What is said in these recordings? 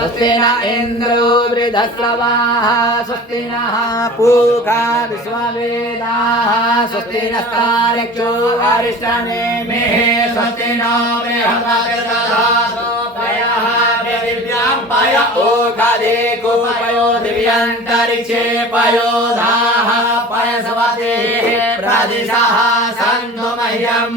स्वस्ति न इन्द्रो वृद्धश्रवाः स्वस्ति नः पूषा विश्ववेदाः स्वस्ति नस्तार्क्ष्यो अरिष्टनेमिः स्वस्ति नो बृहस्पतिर्दधातु पयः पृथिव्यां पय ओषधे गोपयो दिव्यन्तरिक्षे पयोधाः पयस्वतेः प्रदिशः सन्तु मह्यं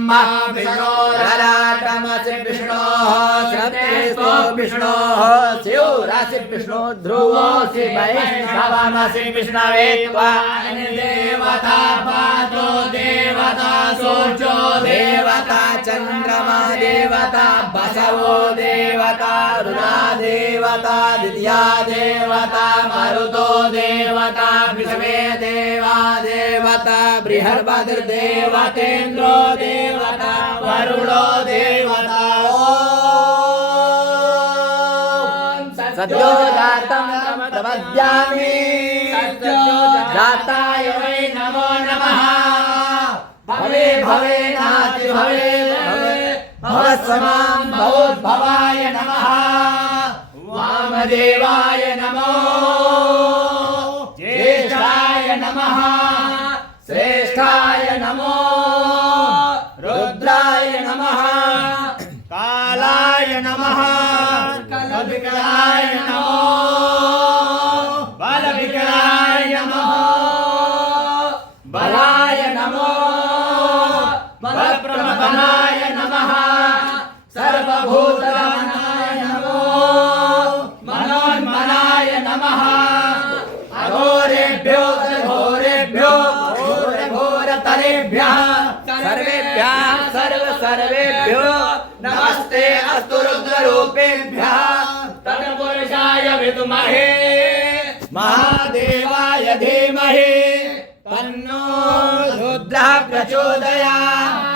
विष्णोरराटमसि विष्णोः श्रद्धेस्तो विष्णोः स्युरसि विष्णो ध्रुवोऽसि वैष्णवमसि विष्णवे त्वानि देवता पादो देवता सूर्यो देवता चन्द्रमा देवता बसवो देवता रुद्रा देवता द्वितीया देवता मरुतो देवता विश्वे देवा देवता बृहस्पतिर्देवतेन्द्रो देवता वरुणो देवता सद्यो जातं प्रपद्यामि जाताय वै नमो नमः भवे भवे नाति भवे भवस्वमां भवोद्भवाय नमः वामदेवाय नमो ज्येष्ठाय नमः श्रेष्ठाय नमो रुद्राय नमः कालाय नमः कलविकलाय नमो बलविकलाय नमो बलाय नमो बलप्रमथनाय नमः सर्वभूतगमनाय नमो मनोन्मनाय नमः अघोरेभ्यो घोरेभ्यो घोरघोरतरेभ्यः सर्वेभ्यः सर्वेभ्यो नमस्ते अस्तु रुद्ररूपेभ्यः तत्पुरुषाय विद्महे महादेवाय धीमहि तन्नो रुद्रः प्रचोदयात्।